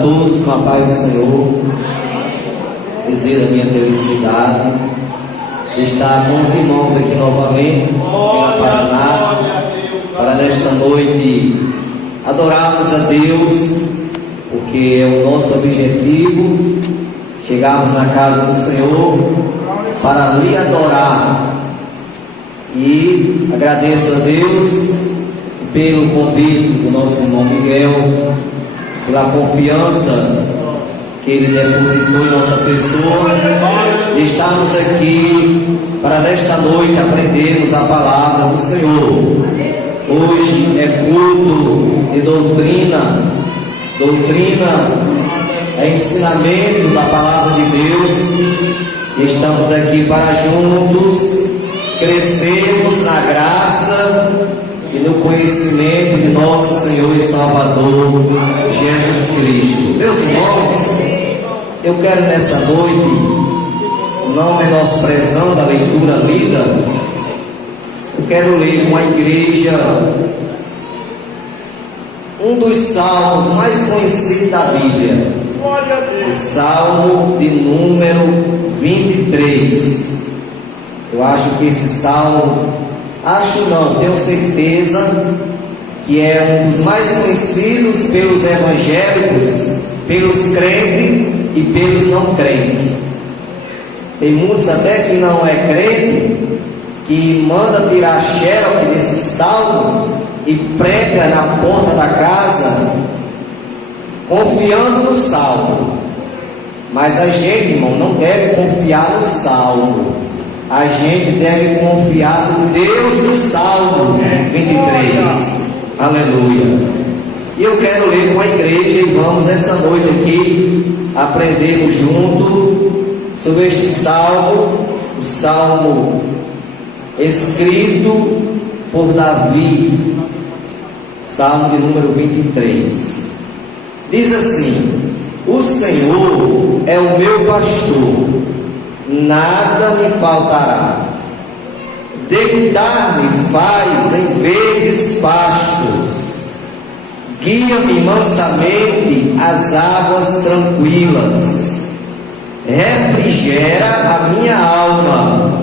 a todos com a paz do Senhor. Dizer a minha felicidade de estar com os irmãos aqui novamente pela Paraná, para nesta noite adorarmos a Deus, porque é o nosso objetivo chegarmos na casa do Senhor para lhe adorar. E agradeço a Deus pelo convite do nosso irmão Miguel, pela confiança que ele depositou em nossa pessoa. Estamos aqui para nesta noite aprendermos a palavra do Senhor. Hoje é culto de doutrina é ensinamento da palavra de Deus. Estamos aqui para juntos crescermos na graça e no conhecimento de nosso Senhor e Salvador Jesus Cristo. Meus irmãos, eu quero nessa noite, não menosprezando a leitura lida, eu quero ler com a igreja um dos salmos mais conhecidos da Bíblia, o Salmo de número 23. Eu acho que esse salmo, tenho certeza que é um dos mais conhecidos pelos evangélicos, pelos crentes e pelos não crentes. Tem muitos até que não é crente, que manda tirar xerox desse salmo e prega na porta da casa, confiando no salmo. Mas a gente, irmão, não deve confiar no salmo. A gente deve confiar no Deus do Salmo 23. Aleluia. E eu quero ler com a igreja e vamos essa noite aqui aprendermos junto sobre este salmo, o salmo escrito por Davi, salmo de número 23. Diz assim: o Senhor é o meu pastor, nada me faltará. Deitar-me faz em verdes pastos, guia-me mansamente às águas tranquilas, refrigera a minha alma,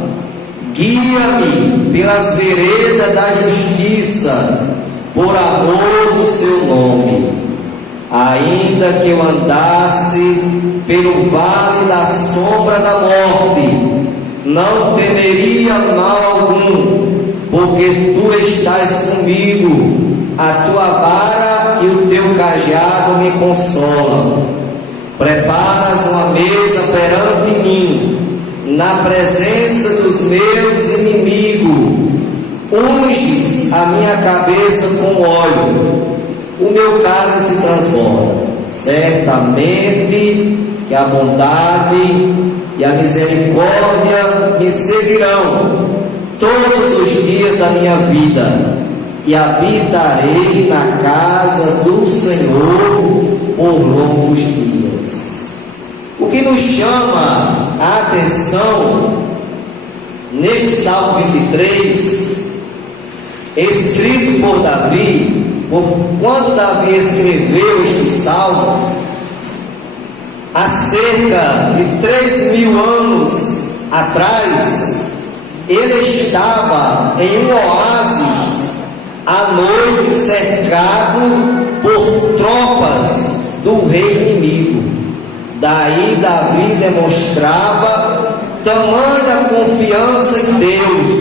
guia-me pelas veredas da justiça, por amor do seu nome. Ainda que eu andasse pelo vale da sombra da morte, não temeria mal algum, porque tu estás comigo, a tua vara e o teu cajado me consolam. Preparas uma mesa perante mim, na presença dos meus inimigos, unges a minha cabeça com óleo, o meu cálice se transborda. Certamente que a bondade e a misericórdia me seguirão todos os dias da minha vida, e habitarei na casa do Senhor por longos dias. O que nos chama a atenção neste Salmo 23, escrito por Davi, quando Davi escreveu este salmo, há cerca de 3.000 anos atrás, ele estava em um oásis, à noite cercado por tropas do rei inimigo. Daí Davi demonstrava tamanha confiança em Deus.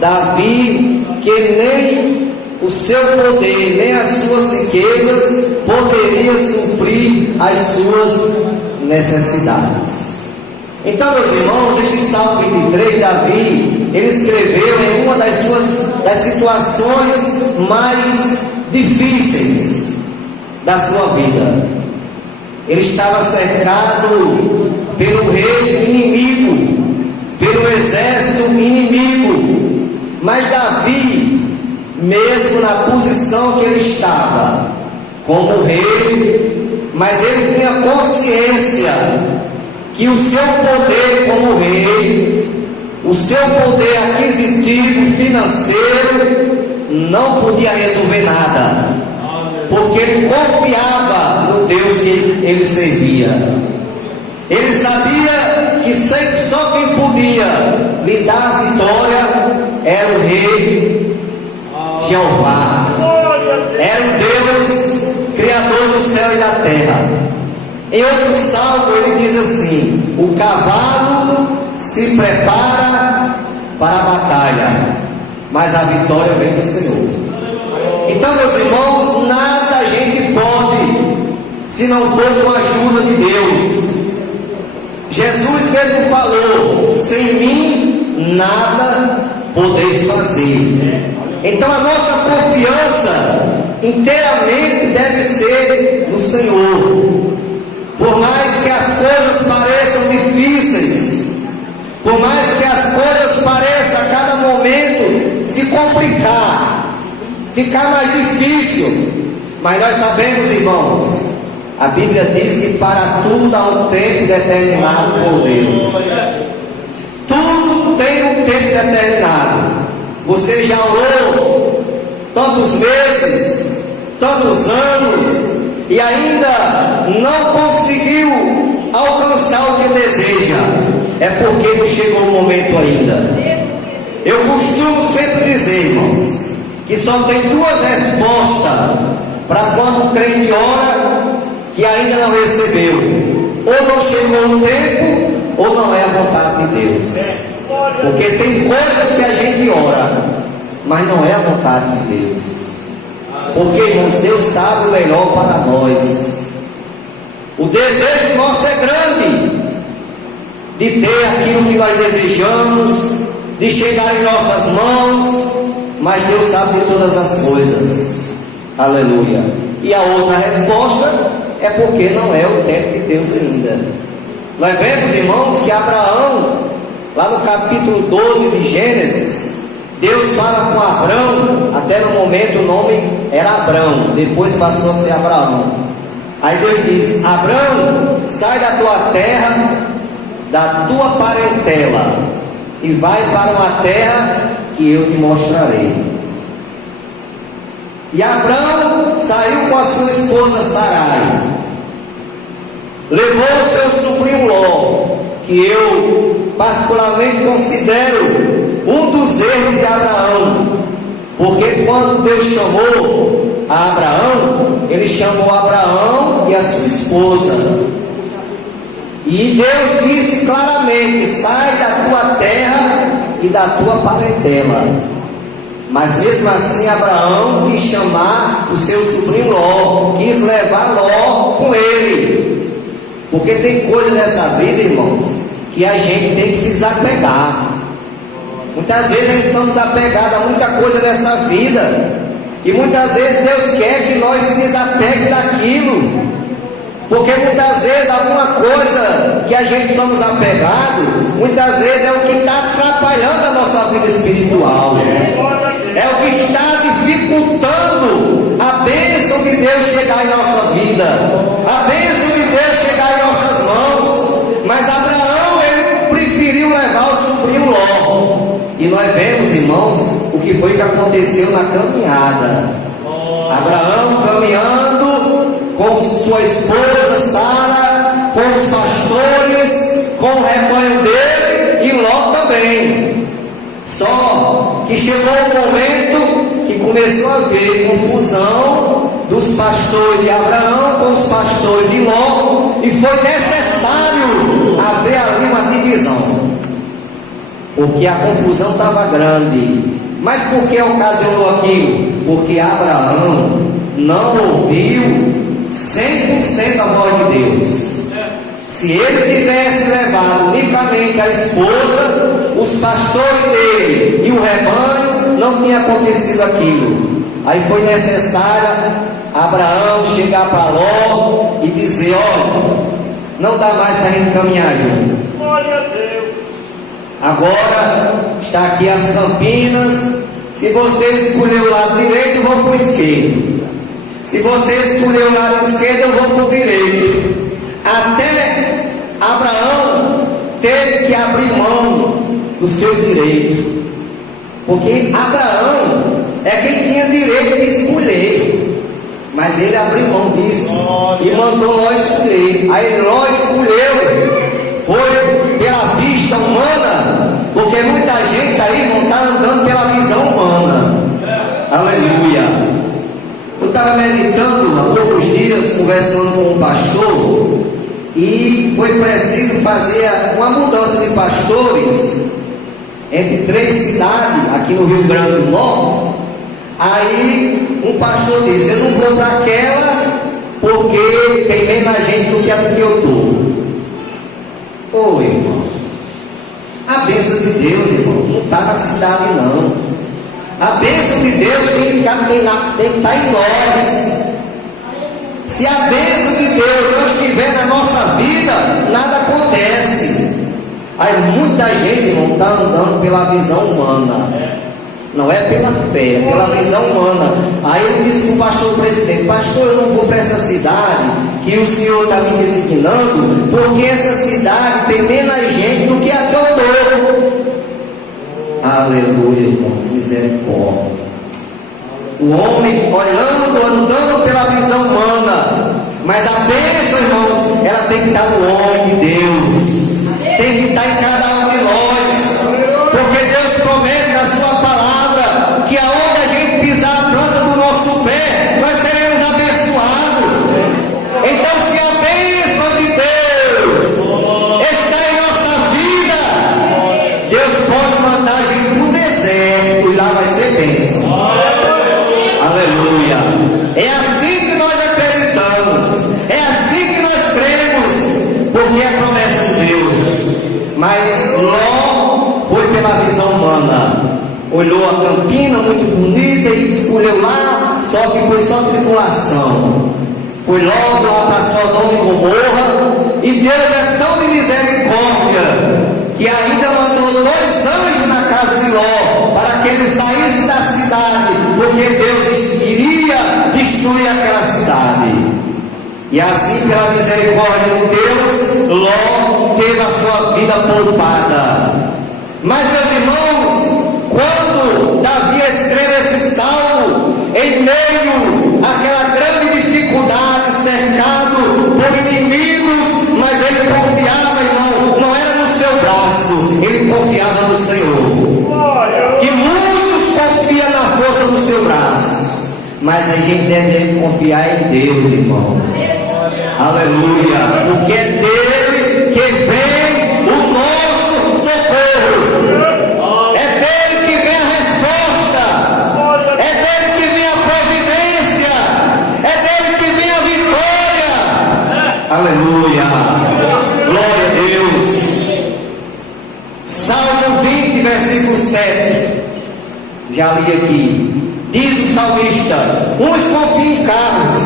Davi, que nem o seu poder, nem as suas riquezas poderia suprir as suas necessidades. Então, meus irmãos, este Salmo 23, Davi, ele escreveu em uma das situações mais difíceis da sua vida. Ele estava cercado pelo rei inimigo, pelo exército inimigo, mas Davi, mesmo na posição que ele estava, como rei, mas ele tinha consciência que o seu poder como rei, o seu poder aquisitivo e financeiro não podia resolver nada, porque ele confiava no Deus que ele servia. Ele sabia que só quem podia lhe dar a vitória era o rei Jeová. Era o Deus criador do céu e da terra. Em outro salmo ele diz assim: o cavalo se prepara para a batalha, mas a vitória vem do Senhor. Então, meus irmãos, nada a gente pode se não for com a ajuda de Deus. Jesus mesmo falou: sem mim nada podeis fazer. Então a nossa confiança inteiramente deve ser no Senhor. Por mais que as coisas pareçam difíceis, por mais que as coisas pareçam a cada momento se complicar, ficar mais difícil, mas nós sabemos, irmãos, a Bíblia diz que para tudo há um tempo determinado por Deus. Tudo tem um tempo determinado. Você já orou tantos meses, tantos anos, e ainda não conseguiu alcançar o que deseja. É porque não chegou o momento ainda. Eu costumo sempre dizer, irmãos, que só tem duas respostas para quando o crente ora que ainda não recebeu: ou não chegou o tempo, ou não é a vontade de Deus. Porque tem coisas que a gente ora, mas não é a vontade de Deus. Porque, irmãos, Deus sabe o melhor para nós. O desejo nosso é grande de ter aquilo que nós desejamos, de chegar em nossas mãos, mas Deus sabe de todas as coisas. Aleluia. E a outra resposta é porque não é o tempo de Deus ainda. Nós vemos, irmãos, que Abraão, lá no capítulo 12 de Gênesis, Deus fala com Abrão. Até no momento o nome era Abrão, depois passou a ser Abraão. Aí Deus diz: Abrão, sai da tua terra, da tua parentela, e vai para uma terra que eu te mostrarei. E Abrão saiu com a sua esposa Sarai, levou o seu sobrinho Ló, que eu particularmente considero um dos erros de Abraão, porque quando Deus chamou a Abraão, ele chamou Abraão e a sua esposa, e Deus disse claramente: sai da tua terra e da tua parentela. Mas mesmo assim Abraão quis chamar o seu sobrinho Ló, quis levar Ló com ele, porque tem coisa nessa vida, irmãos, que a gente tem que se desapegar. Muitas vezes nós estamos apegados a muita coisa nessa vida, e muitas vezes Deus quer que nós se desapegue daquilo, porque muitas vezes alguma coisa que a gente somos apegados, muitas vezes é o que está atrapalhando a nossa vida espiritual, é o que está dificultando a bênção de Deus chegar em nossa vida, a bênção de Deus chegar em nossas mãos. Mas Abraão, ele preferiu levar o sobrinho Ló. E nós vemos, irmãos, o que foi que aconteceu na caminhada. Abraão caminhando com sua esposa Sara, com os pastores, com o rebanho dele, e Ló também. Só que chegou um momento que começou a haver confusão dos pastores de Abraão com os pastores de Ló, e foi necessário haver ali uma divisão, porque a confusão estava grande. Mas por que ocasionou aquilo? Porque Abraão não ouviu 100% a voz de Deus. Se ele tivesse levado unicamente a esposa, os pastores dele e o rebanho, não tinha acontecido aquilo. Aí foi necessário Abraão chegar para Ló e dizer: olha, não dá mais para a gente caminhar junto. Glória a Deus. Agora está aqui as campinas. Se você escolher o lado direito, eu vou para o esquerdo. Se você escolher o lado esquerdo, eu vou para o direito. Até Abraão teve que abrir mão do seu direito, porque Abraão é quem tinha direito de escolher. Mas ele abriu mão disso e mandou Ló escolher. Aí Ló escolheu, foi pela vista humana, porque muita gente aí não está andando pela visão humana. Aleluia. Eu estava meditando há poucos dias, conversando com um pastor, e foi preciso fazer uma mudança de pastores entre 3 cidades aqui no Rio Grande do Norte. Aí um pastor disse: eu não vou para aquela porque tem menos gente do que a que eu estou. Ô irmão, a bênção de Deus, irmão, não está na cidade não. A bênção de Deus tem que estar em nós. Se a bênção de Deus não estiver na nossa vida, nada acontece. Aí muita gente não está andando pela visão humana. Não é pela fé, é pela visão humana. Aí ele disse para o pastor presidente: pastor, eu não vou para essa cidade que o senhor está me designando, porque essa cidade tem menos gente do que a que eu estou. Aleluia, irmãos, misericórdia. O homem olhando, andando pela visão humana, mas a bênção, irmãos, ela tem que estar no homem de Deus, tem que estar em cada um de nós, porque Deus promete na sua palavra que aonde a gente pisar a planta do nosso pé, nós seremos abençoados. Então, se a bênção de Deus está em nossa vida, Deus pode mandar a gente para o deserto e lá vai ser bênção. Aleluia. É assim que nós acreditamos, é assim que nós cremos, porque é a promessa de Deus. Mas Ló foi pela visão humana, olhou a campina muito bonita e escolheu lá, só que foi só tribulação. Foi logo lá para Sodoma e Gomorra, e Deus é tão de misericórdia que ainda mandou 2 anjos na casa de Ló para que ele saísse da cidade, porque Deus queria destruir aquela cidade. E assim, pela misericórdia de Deus, Ló teve a sua vida poupada. Mas, meus irmãos, quando Davi escreve esse salmo, em meio àquela grande dificuldade, cercado por inimigos, mas ele confiava, irmão, não era no seu braço, ele confiava no Senhor. E muitos confiam na força do seu braço, mas a gente deve confiar em Deus, irmãos. Aleluia, porque é dele que vem o nosso socorro, é dele que vem a resposta, é dele que vem a providência, é dele que vem a vitória. Aleluia, glória a Deus. Salmo 20, versículo 7, já li aqui. Diz o salmista: uns confiam em carros,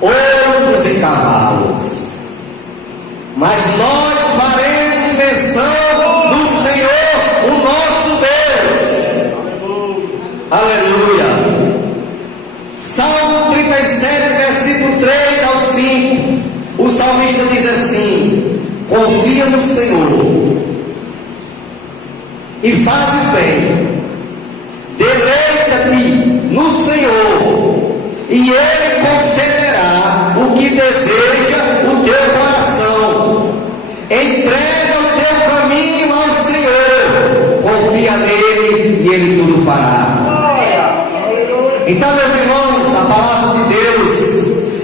outros em cavalos, mas nós faremos menção do Senhor, o nosso Deus. Aleluia. Salmo 37, versículo 3 ao 5, o salmista diz assim: confia no Senhor e faz o bem, deleita-te no Senhor, e Ele concederá o que deseja o teu coração. Entrega o teu caminho ao Senhor, confia nele e Ele tudo fará. Então, meus irmãos, a palavra de Deus,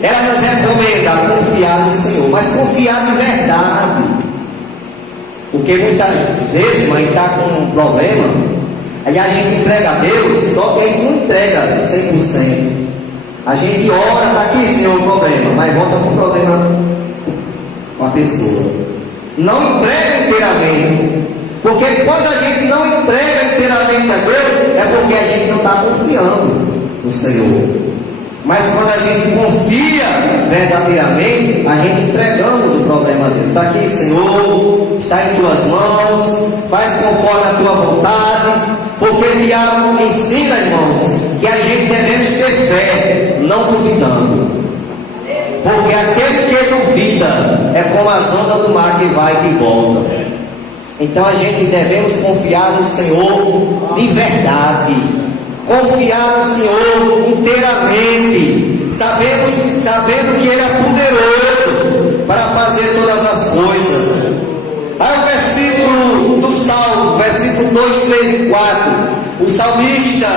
ela nos recomenda confiar no Senhor, mas confiar de verdade. Porque muitas vezes, mãe, está com um problema, aí a gente entrega a Deus, só que a gente não entrega 100%. A gente ora, está aqui, Senhor, o problema, mas volta com o problema com a pessoa. Não entrega inteiramente, porque quando a gente não entrega inteiramente a Deus, é porque a gente não está confiando no Senhor. Mas quando a gente confia verdadeiramente, a gente entregamos o problema a Deus. Está aqui, Senhor, está em tuas mãos, faz conforme a tua vontade, porque o diabo ensina, irmãos, que a gente devemos ter fé, não duvidando. Porque aquele que duvida é como as ondas do mar que vai e que volta. Então a gente devemos confiar no Senhor de verdade, confiar no Senhor inteiramente, sabendo que Ele é poderoso para fazer todas as coisas. Aí o versículo do Salmo, versículo 2, 3 e 4, o salmista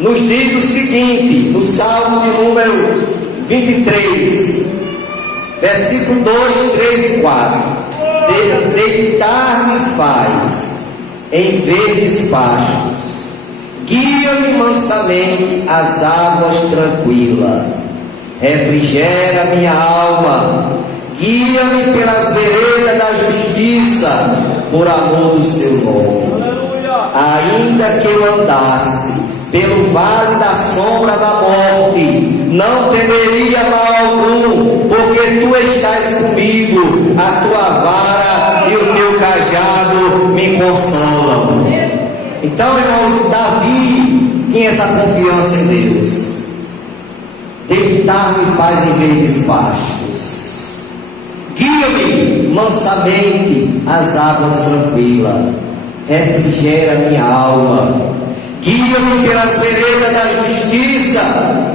nos diz o seguinte, no Salmo de número 23, versículo 2, 3 e 4: Deitar-me faz em verdes pastos, guia-me mansamente às águas tranquilas, refrigera minha alma, guia-me pelas veredas da justiça, por amor do seu nome. Ainda que eu andasse pelo vale da sombra da morte, não temeria mal algum, porque tu estás comigo, a tua vara e o teu cajado me consolam. Então, irmãos, Davi tinha essa confiança em Deus. Deitar-me faz em verdes pastos, guia-me mansamente às águas tranquilas, refrigera minha alma, guia-me pelas veredas da justiça,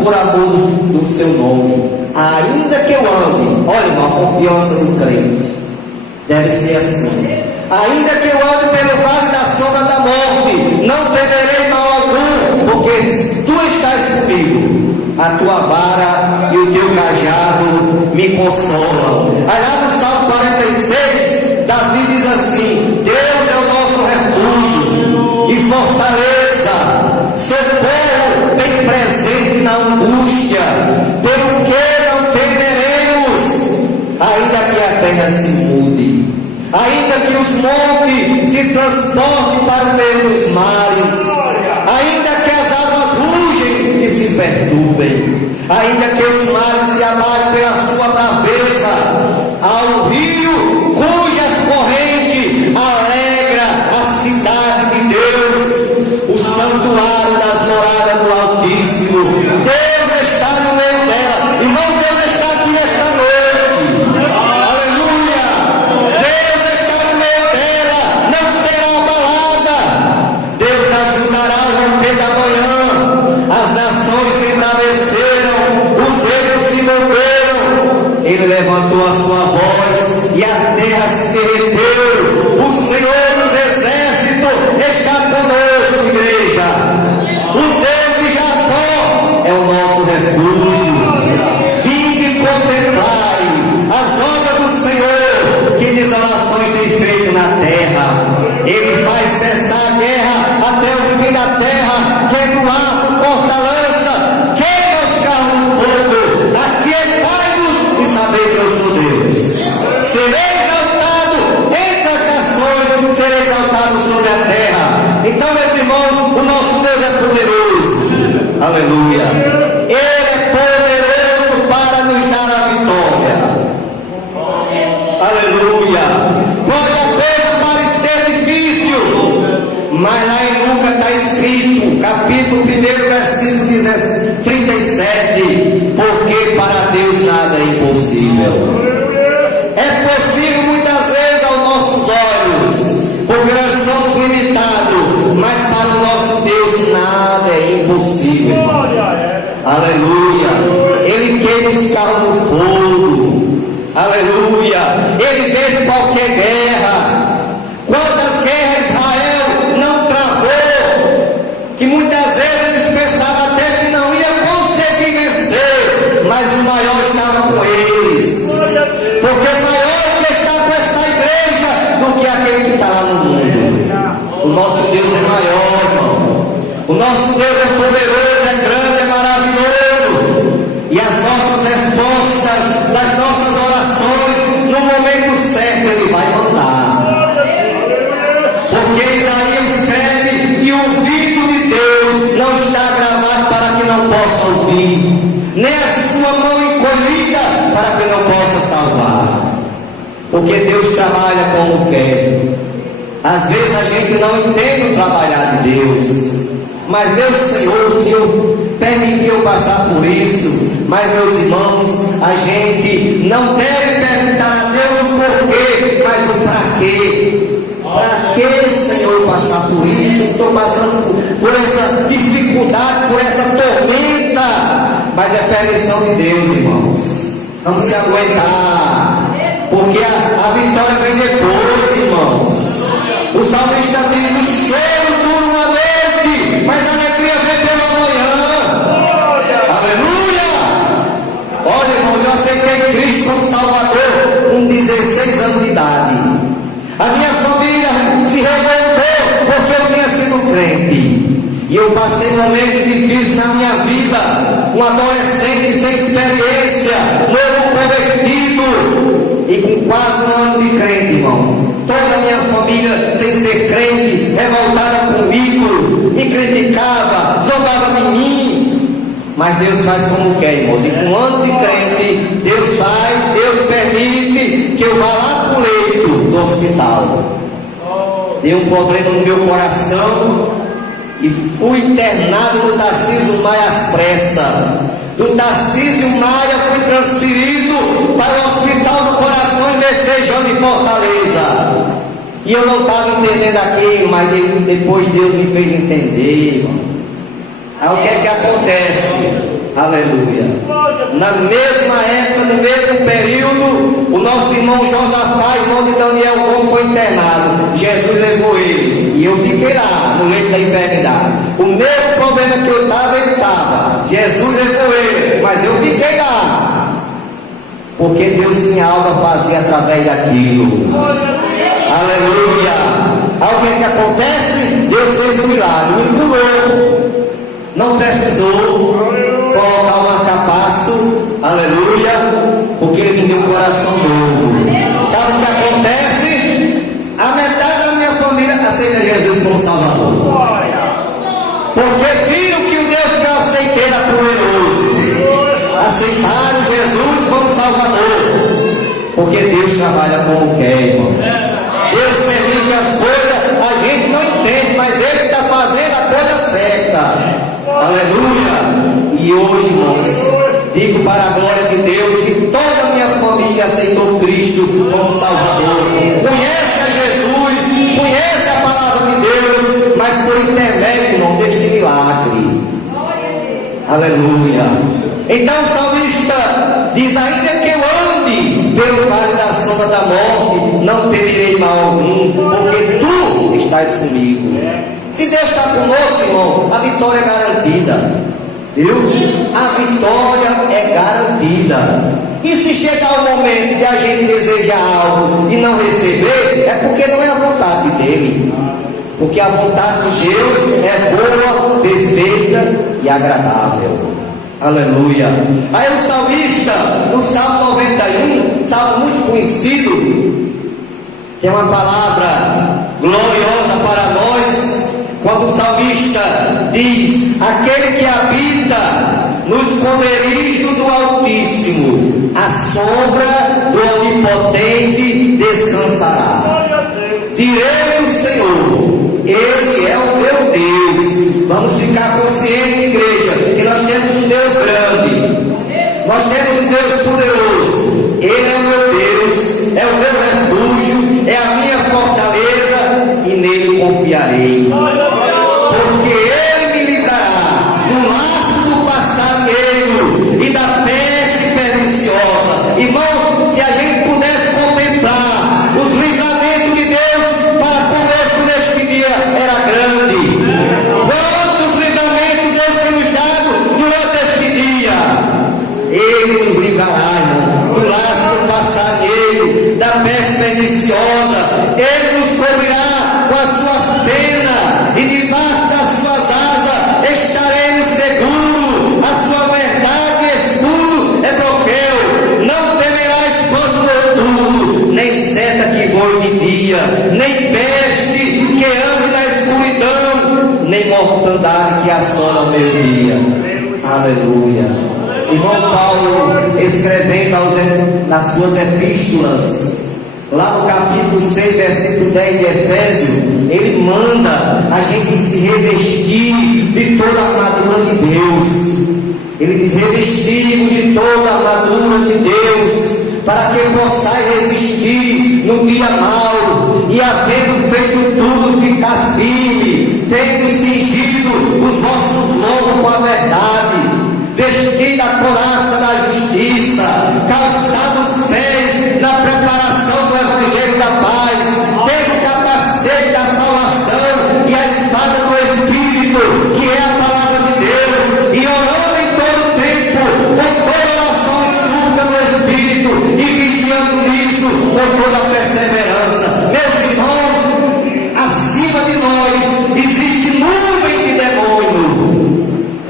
por amor do seu nome. Ainda que eu ande, olha, uma confiança do crente deve ser assim: ainda que eu ande pelo vale da sombra da morte, não temerei mal algum, porque tu estás comigo, a tua vara e o teu cajado me consolam. Aí lá no Salmo 46, Davi diz assim: Deus é o nosso refúgio e fortaleza, socorro bem presente na angústia, pelo que não temeremos, ainda que a terra se mude, ainda que os montes se transportem para o meio dos mares, ainda que as águas rugem e se perturbem, ainda que os mares se abalem pela sua braveza, ao rio cujas correntes alegra a cidade de Deus, o santuário das moradas do Altíssimo. Deus está no meio dela. Irmão, Deus está aqui nesta noite. Aleluia! Deus está no meio dela, não será abalada. Deus ajudará o romper da manhã. As nações se embraveceram, os reinos se moveram. Ele levantou a sua voz e a terra se derreteu. O Senhor dos exércitos está conosco, igreja. O Deus de Jacó é o nosso refúgio. Vinde e contemplai as obras do Senhor, que desolações tem feito na terra. Ele faz cessar a guerra até o fim da terra, quebra o arco, corta a lança, queima os carros no fogo. Aquietai-vos e sabei que eu sou Deus. Serei exaltado entre as nações, serei exaltado sobre a terra. Então, meus irmãos, o nosso Deus é poderoso. Aleluia. Ele é poderoso para nos dar a vitória. Aleluia. Pode a coisa parecer difícil, mas lá em Lucas está escrito, capítulo 1, versículo 37, porque para Deus nada é impossível. É possível muitas vezes aos nossos olhos, porque nós somos limitados, mas para o nosso Deus nada é impossível. Aleluia. Ele queima os carros no fogo. Aleluia. Ele vence qualquer guerra. Quantas guerras Israel não travou, que muitas vezes eles pensavam até que não ia conseguir vencer, mas o maior estava com eles, porque o maior que está com esta igreja do que aquele que está lá no mundo. O nosso Deus é maior, irmão. O nosso Deus é poderoso, é grande, é maravilhoso, e as nossas respostas das nossas orações no momento certo Ele vai mandar. Porque Isaías escreve que o ouvido de Deus não está gravado para que não possa ouvir, nem a sua mão encolhida para que não possa salvar. Porque Deus trabalha como quer. Às vezes a gente não entende o trabalhar de Deus, mas Deus, Senhor, o Senhor permitiu passar por isso. Mas, meus irmãos, a gente não deve perguntar a Deus o porquê, mas o para quê. Para que, Senhor, passar por isso? Estou passando por essa dificuldade, por essa tormenta. mas é permissão de Deus, irmãos. Vamos se aguentar, porque a vitória vem depois, irmãos. O salmista diz: o choro dura uma noite, mas a alegria vem pela manhã. Aleluia! Olha, irmãos, eu aceitei Cristo como Salvador com 16 anos de idade. A minha família se revoltou porque eu tinha sido crente. E eu passei momentos difíceis na minha vida, um adolescente sem experiência, novo convertido, e com quase um ano de crente, irmão. Toda a minha família, sem ser crente, revoltada comigo, me criticava, zombava de mim. Mas Deus faz como quer, irmãos. E com um ano de crente, Deus permite que eu vá lá para o leito do hospital. Deu um problema no meu coração e fui internado no Tarcísio Maia às pressas. Do Tarcísio Maia fui transferido para o Hospital do Coração em Messejão de Fortaleza. E eu não estava entendendo aquilo, mas depois Deus me fez entender, irmão. Aí o que é que acontece? Aleluia. Na mesma época, no mesmo período, o nosso irmão Josafá, irmão de Daniel Gomes, foi internado. Jesus levou ele. E eu fiquei lá, no leito da enfermidade. O mesmo problema que eu estava, ele estava. Jesus levou ele, mas eu fiquei lá. Porque Deus tinha algo a fazer através daquilo. Aleluia. Aí o que é que acontece? Deus fez um milagre, me curou. Não precisou colocar um marca-passo, aleluia, porque Ele me deu um coração novo. Sabe o que acontece? A metade da minha família aceita Jesus como Salvador, porque viram que o Deus que eu aceitei era poderoso. Aceitaram Jesus como Salvador, porque Deus trabalha como quer, irmãos. Deus permite as coisas, a gente não entende, mas Ele está fazendo a coisa certa. Aleluia! E hoje, irmãos, digo para a glória de Deus que toda a minha família aceitou Cristo como Salvador. Conhece a Jesus, conhece a palavra de Deus, mas por intermédio, irmão, deste milagre. Aleluia! Então o salmista diz: ainda que eu ande pelo vale da sombra da morte, não temerei mal algum, porque tu estás comigo. Se Deus está conosco, irmão, a vitória é garantida. Viu? A vitória é garantida. E se chegar o momento de a gente desejar algo e não receber, é porque não é a vontade dele. Porque a vontade de Deus é boa, perfeita e agradável. Aleluia. Aí o salmista, no Salmo 91, salmo muito conhecido, que é uma palavra gloriosa para nós, quando o salmista diz: aquele que habita no esconderijo do Altíssimo, a sombra do Onipotente descansará. Direi do Senhor, Ele é o meu Deus. Vamos ficar conscientes, igreja, que nós temos um Deus grande, nós temos um Deus poderoso. Ele é o meu Deus, é o meu refúgio, é a minha fortaleza, e nele confiarei. Porque Ele me livrará do laço do passarinheiro e da peste perniciosa. Irmãos, se a gente pudesse contemplar os livramentos de Deus para conosco neste dia, era grande. Quantos livramentos Deus tem nos dado durante este dia? Ele nos livrará, irmão, do laço do passarinheiro, da peste perniciosa. Ele nos cobrirá com as suas penas, e debaixo das suas asas estaremos seguros. A sua verdade e escudo é broquel. Não temerás espanto noturno, nem seta que voe de dia, nem peste que ande na escuridão, nem mortandade que assola ao meio-dia. Aleluia. Irmão Paulo, escrevendo nas suas epístolas, lá no capítulo 6, versículo 10 de Efésios, ele manda a gente se revestir de toda a armadura de Deus. Ele diz: revestir de toda a armadura de Deus, para que possais resistir no dia mau, e havendo feito tudo, ficar firme, tendo cingido os vossos lombos com a verdade, vestindo a com toda a perseverança. Meus irmãos, acima de nós existe nuvem de demônio,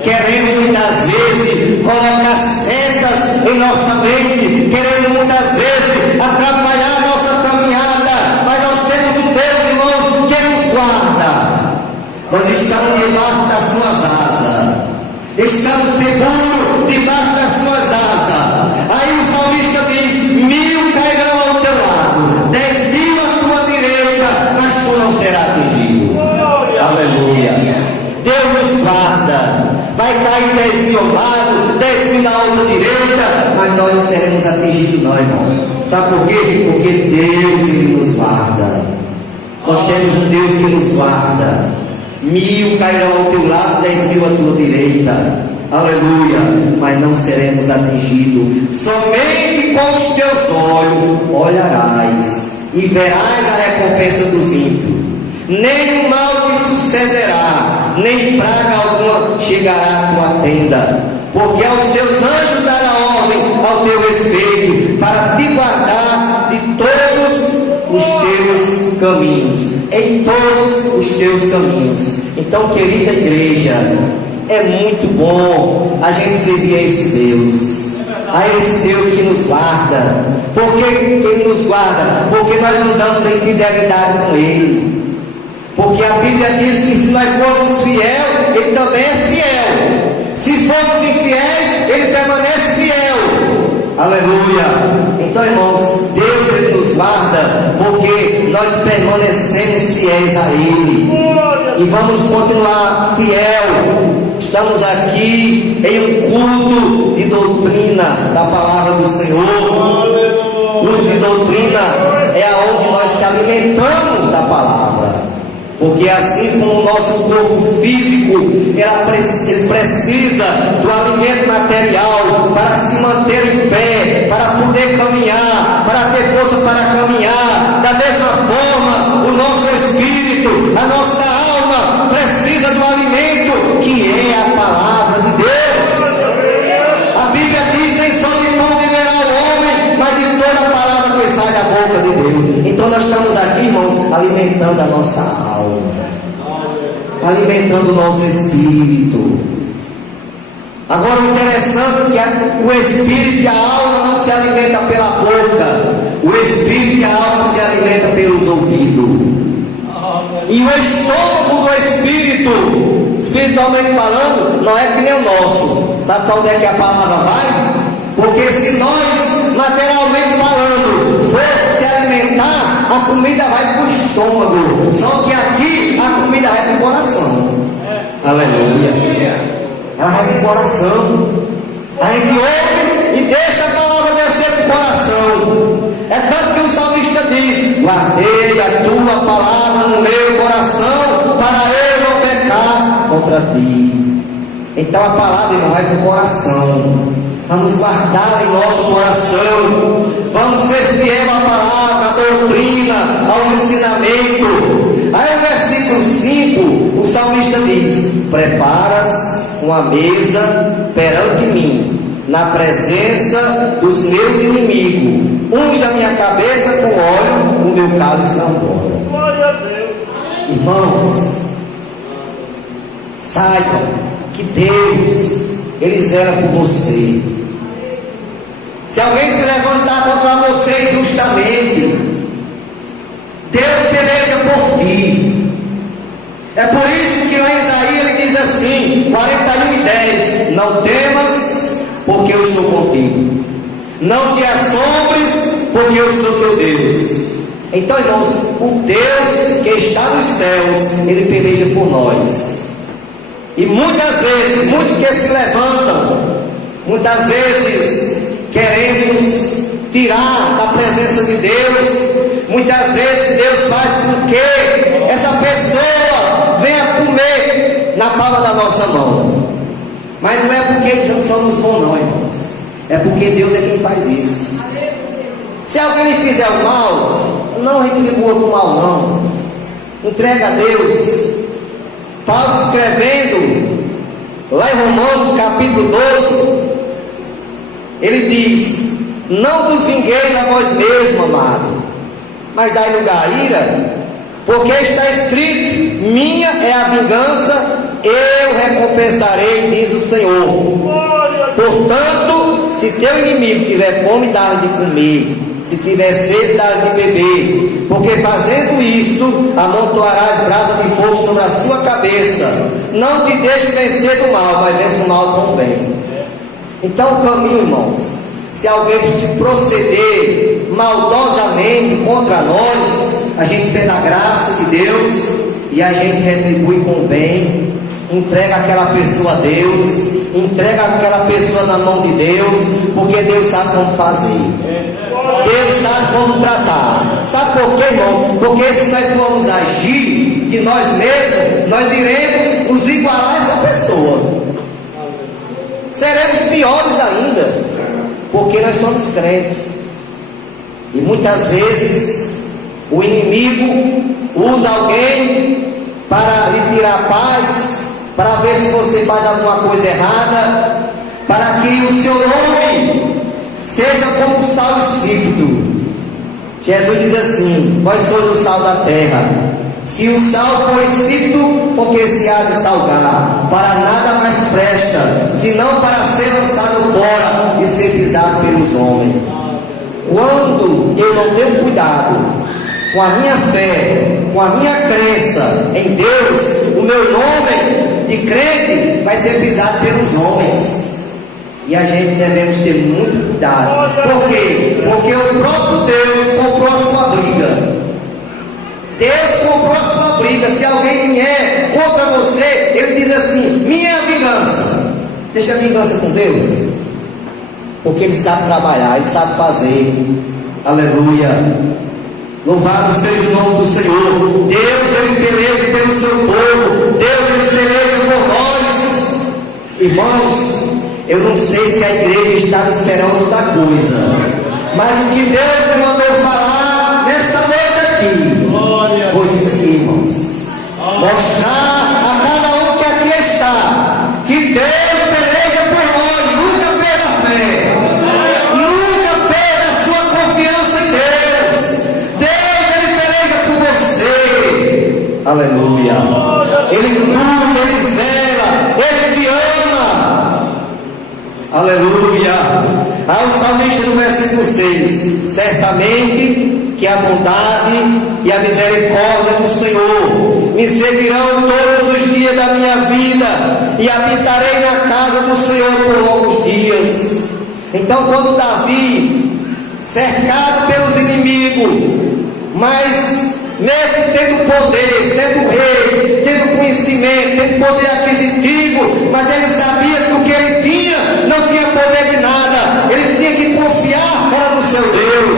querendo muitas vezes colocar setas em nossa mente, querendo muitas vezes atrapalhar a nossa caminhada, mas nós temos um Deus, irmão, que nos guarda. Nós estamos debaixo das suas asas, estamos seguros debaixo das suas asas. Aí o salmista diz: 1000 cairão ao teu lado, 10.000 à tua direita, mas tu não serás atingido. Aleluia. Deus nos guarda. Vai cair 10.000 ao lado, 10.000 na outra direita, mas nós não seremos atingidos, não, irmãos. Sabe por quê? Porque Deus, Ele nos guarda. Nós temos um Deus que nos guarda. 1000 cairão ao teu lado, 10.000 à tua direita. Aleluia. Mas não seremos atingidos. Somente com os teus olhos olharás e verás a recompensa dos ímpios. Nem o mal te sucederá, nem praga alguma chegará à tua tenda, porque aos seus anjos dará ordem ao teu respeito, para te guardar de todos os teus caminhos, em todos os teus caminhos. Então, querida igreja, é muito bom a gente servir a esse Deus, a esse Deus que nos guarda. Por que Ele nos guarda? Porque nós andamos em fidelidade com Ele. Porque a Bíblia diz que se nós formos fiel, Ele também é fiel. Se formos infiéis, Ele permanece fiel. Aleluia. Então, irmãos, Deus, Ele nos guarda porque nós permanecemos fiéis a Ele. E vamos continuar fiel. Estamos aqui em um culto de doutrina da palavra do Senhor. Culto de doutrina é aonde nós se alimentamos da palavra. Porque assim como o nosso corpo físico, ele precisa do alimento material para se manter em pé, para poder caminhar, para ter força para caminhar. Da mesma forma, o nosso espírito, a nossa alma precisa do alimento que é a palavra de Deus. A Bíblia diz: nem só de pão viverá o homem, mas de toda a palavra que sai da boca de Deus. Então nós estamos aqui, irmãos, alimentando a nossa alma, alimentando o nosso espírito. Agora, o interessante é que o espírito e a alma não se alimentam pela boca, o espírito e a alma se alimentam pelos ouvidos. E o estômago do espírito, espiritualmente falando, não é que nem o nosso. Sabe para onde é que a palavra vai? Porque se nós, materialmente falando, for se alimentar, a comida vai para o estômago. Só que aqui a comida vai para o coração. Aleluia. Ela vai para o coração. A gente ouve e deixa a palavra descer para o coração. É tanto que o salmista diz: guardei a tua palavra no meu coração, para eu não pecar contra ti. Então a palavra não vai para o coração. Vamos guardar em nosso coração. Vamos ser fiel à palavra, à doutrina, aos ensinamentos. Aí no versículo 5, o salmista diz: preparas uma mesa perante mim, na presença dos meus inimigos. Unge a minha cabeça com óleo, o meu cálice transborda. Glória a Deus. Irmãos, saibam que Deus, Ele zela por você. Se alguém se levantar contra você injustamente, Deus peleja por ti. É por isso que lá em Isaías ele diz assim, 41:10: não temas, porque eu estou contigo. Não te assombres, porque eu sou teu Deus. Então, irmãos, o Deus que está nos céus, Ele peleja por nós. E muitas vezes, muitos que se levantam, muitas vezes querendo nos tirar da presença de Deus, muitas vezes Deus faz com que essa pessoa venha comer na palma da nossa mão. Mas não é porque não somos bons, não, irmãos. É porque Deus é quem faz isso. Se alguém lhe fizer o mal, não retribua com o mal, não. Entrega a Deus. Paulo escrevendo lá em Romanos capítulo 12, ele diz: não vos vingueis a vós mesmos, amado, mas dai lugar à ira, porque está escrito: minha é a vingança, eu recompensarei, diz o Senhor. Portanto, se teu inimigo tiver fome, dá-lhe de comer, se tiver sede, dá-lhe de beber, porque fazendo isto, amontoarás brasa de fogo sobre a sua cabeça. Não te deixe vencer do mal, mas vence o mal com o bem. Então o caminho, irmãos, se alguém se proceder maldosamente contra nós, a gente pede a graça de Deus e a gente retribui com o bem, entrega aquela pessoa a Deus, entrega aquela pessoa na mão de Deus, porque Deus sabe como fazer, Deus sabe como tratar. Sabe por quê, irmãos? Porque se nós formos agir de nós mesmos, nós iremos nos igualar a essa pessoa, seremos piores ainda, porque nós somos crentes. E muitas vezes o inimigo usa alguém para lhe tirar a paz, para ver se você faz alguma coisa errada, para que o seu nome seja como o sal insípido. Jesus diz assim: vós sois o sal da terra. Se o sal for insípido, com que se há de salgar? Para nada mais presta, senão para ser lançado fora e ser pisado pelos homens. Quando eu não tenho cuidado com a minha fé, com a minha crença em Deus, o meu nome de crente vai ser pisado pelos homens. E a gente devemos ter muito cuidado. Por quê? Porque o próprio Deus comprou a sua briga. Deus comprou a sua briga. Se alguém vier contra você, ele diz assim: minha vingança. Deixa a vingança com Deus, porque ele sabe trabalhar, ele sabe fazer. Aleluia. Louvado seja o nome do Senhor. Deus, ele peleja pelo seu povo. Deus, ele peleja por nós. Irmãos, eu não sei se a igreja estava esperando outra coisa, mas o que Deus me mandou falar nesta noite aqui foi isso aqui, irmãos. Mostrar a cada um que aqui está que Deus peleja por nós. Nunca perda a fé, nunca perda a sua confiança em Deus. Deus, ele peleja por você. Aleluia. Ele cuida, ele zela, ele te ama. Aleluia. Aí o salmista no versículo 6: certamente que a bondade e a misericórdia do Senhor me seguirão todos os dias da minha vida, e habitarei na casa do Senhor por longos dias. Então, quando Davi, cercado pelos inimigos, mas mesmo tendo poder, sendo rei, tendo conhecimento, tendo poder aquisitivo, mas ele sabia que o que ele tinha não tinha poder de nada. Ele tinha que confiar era no seu Deus,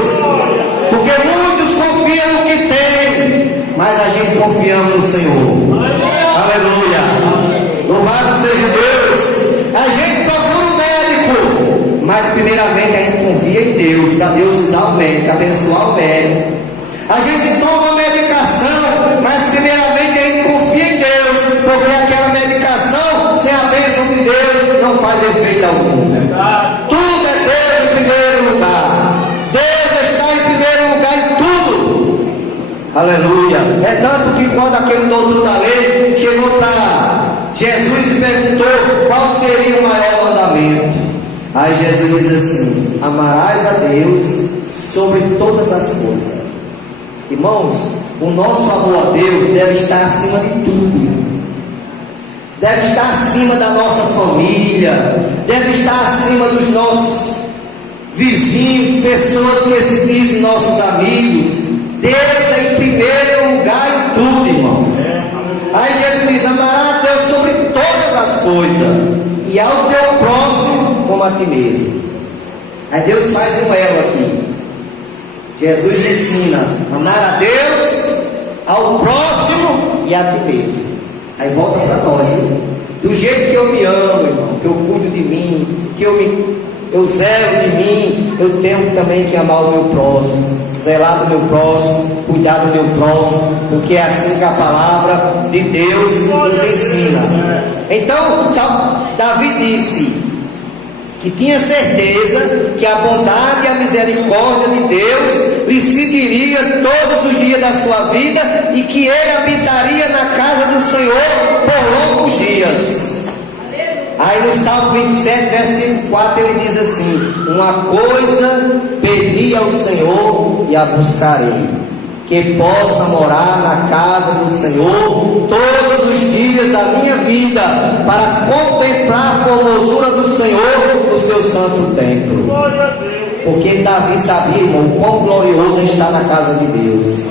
porque muitos confiam no que tem, mas a gente confiamos no Senhor. Aleluia. Louvado seja Deus. A gente procura um médico, mas primeiramente a gente confia em Deus, para Deus usar o médico, abençoar o médico. A gente toma uma medicação, mas primeiramente a gente confia em Deus, porque aquela medicação sem a bênção de Deus não faz efeito algum. Tudo é Deus em primeiro lugar. Deus está em primeiro lugar em tudo. Aleluia. É tanto que quando aquele doutor da lei chegou para Jesus e perguntou qual seria o maior mandamento, aí Jesus diz assim: amarás a Deus sobre todas as coisas. Irmãos, o nosso amor a Deus deve estar acima de tudo. Deve estar acima da nossa família, deve estar acima dos nossos vizinhos, pessoas que se dizem nossos amigos. Deus é em primeiro lugar em tudo, irmãos. Aí Jesus diz: amará a Deus sobre todas as coisas, e ao teu próximo como a ti mesmo. Aí Deus faz um elo aqui. Jesus ensina a amar a Deus, ao próximo e a ti mesmo. Aí volta para nós, viu? Do jeito que eu me amo, irmão, que eu cuido de mim, que eu zelo de mim, eu tenho também que amar o meu próximo, zelar do meu próximo, cuidar do meu próximo, porque é assim que a palavra de Deus nos ensina. Então, Davi disse que tinha certeza que a bondade e a misericórdia de Deus lhe seguiriam existiria todos os dias da sua vida e que ele habitaria na casa do Senhor por longos dias. Aí no Salmo 27, versículo 4, ele diz assim: uma coisa pedi ao Senhor e a buscarei, que possa morar na casa do Senhor todos os dias da minha vida, para contemplar a formosura do Senhor no seu santo templo. Porque Davi sabia, irmão, o quão glorioso é estar na casa de Deus.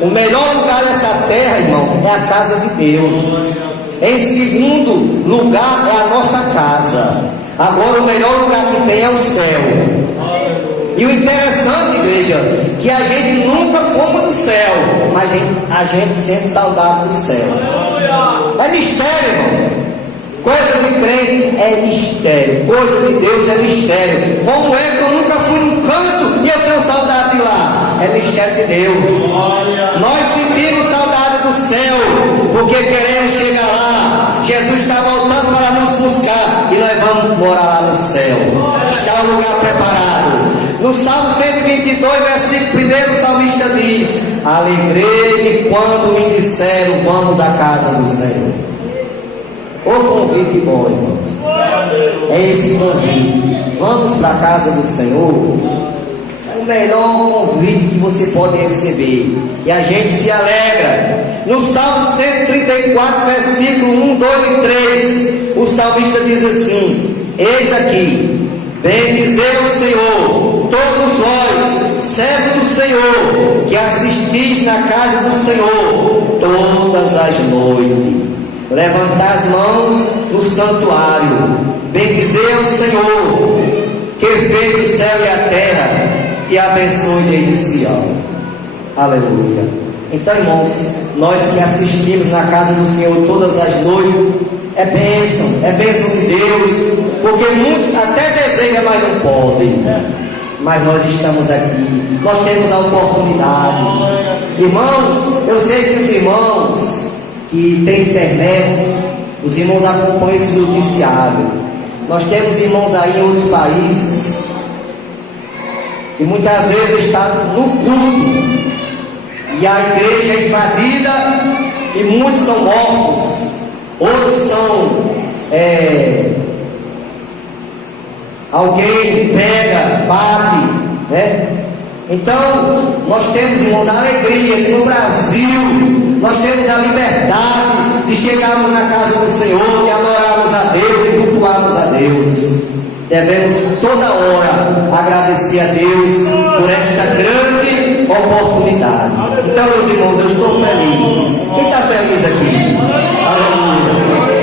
O melhor lugar dessa terra, irmão, é a casa de Deus. Em segundo lugar é a nossa casa. Agora o melhor lugar que tem é o céu. E o interessante, igreja, que a gente nunca fomos do céu, mas a gente sente saudade do céu. É mistério, irmão. Coisa de crente é mistério. Coisa de Deus é mistério. Como é que eu nunca fui num canto e eu tenho saudade de lá? É mistério de Deus. Nós sentimos saudade do céu, porque queremos chegar lá. Jesus está voltando para nos buscar e nós vamos morar lá no céu. Está o lugar preparado. No Salmo 122, versículo 1, o salmista diz: alegrei-me quando me disseram, vamos à casa do Senhor. O convite bom, irmãos, é esse convite. Vamos para a casa do Senhor. É o melhor convite que você pode receber. E a gente se alegra. No Salmo 134, versículo 1, 2 e 3, o salmista diz assim: eis aqui, bendizei o Senhor, todos vós, servos do Senhor, que assistis na casa do Senhor todas as noites. Levantai as mãos no santuário, bendizei ao Senhor, que fez o céu e a terra, que abençoe desde Sião. Aleluia. Então, irmãos, nós que assistimos na casa do Senhor todas as noites, é bênção de Deus, porque muitos até desejam, mas não podem. Mas nós estamos aqui, nós temos a oportunidade. Irmãos, eu sei que os irmãos que tem internet, os irmãos acompanham esse noticiário. Nós temos irmãos aí em outros países que muitas vezes está no culto e a igreja é invadida e muitos são mortos, outros são alguém pega, bate, né? Então nós temos, irmãos, a alegria que no Brasil nós temos a liberdade de chegarmos na casa do Senhor, de adorarmos a Deus, de cultuarmos a Deus. Devemos toda hora agradecer a Deus por esta grande oportunidade. Então, meus irmãos, eu estou feliz. Quem está feliz aqui? Aleluia.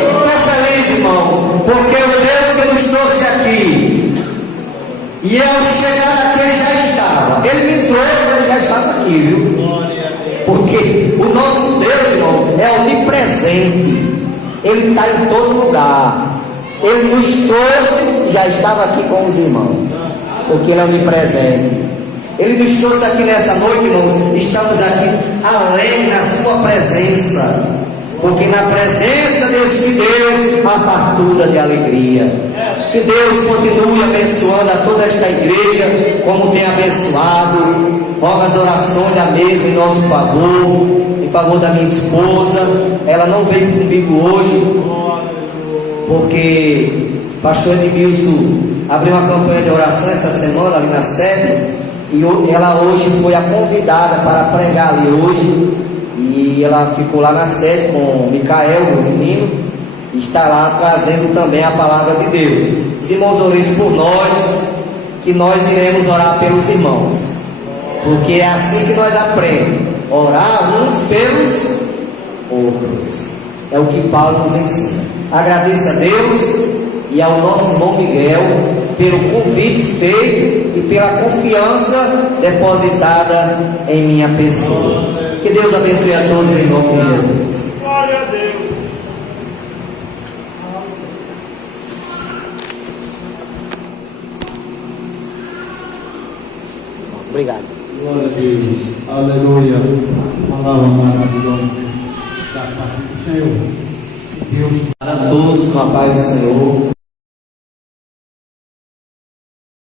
Estou feliz, irmãos, porque o Deus que nos trouxe aqui, e ao chegar aqui ele já estava. Ele me trouxe, mas ele já estava aqui, viu? Porque o nosso Deus, irmãos, é onipresente. Ele está em todo lugar. Ele nos trouxe e já estava aqui com os irmãos, porque ele é onipresente. Ele nos trouxe aqui nessa noite, irmãos. Estamos aqui além na sua presença, porque na presença deste Deus há fartura de alegria. Que Deus continue abençoando a toda esta igreja, como tem abençoado. Roga as orações da mesa em nosso favor, em favor da minha esposa. Ela não veio comigo hoje, porque o pastor Edmilson abriu uma campanha de oração essa semana ali na sede, e ela hoje foi a convidada para pregar ali hoje, e ela ficou lá na sede com o Micael, meu menino, e está lá trazendo também a palavra de Deus. Os irmãos, orem por nós, que nós iremos orar pelos irmãos, porque é assim que nós aprendemos, orar uns pelos outros. É o que Paulo nos ensina. Agradeço a Deus e ao nosso irmão Miguel pelo convite feito e pela confiança depositada em minha pessoa. Que Deus abençoe a todos em nome de Jesus. Glória a Deus. Obrigado. Glória a Deus. Aleluia. Palavra maravilhosa da parte do Senhor. Deus Para todos, com a paz do Senhor.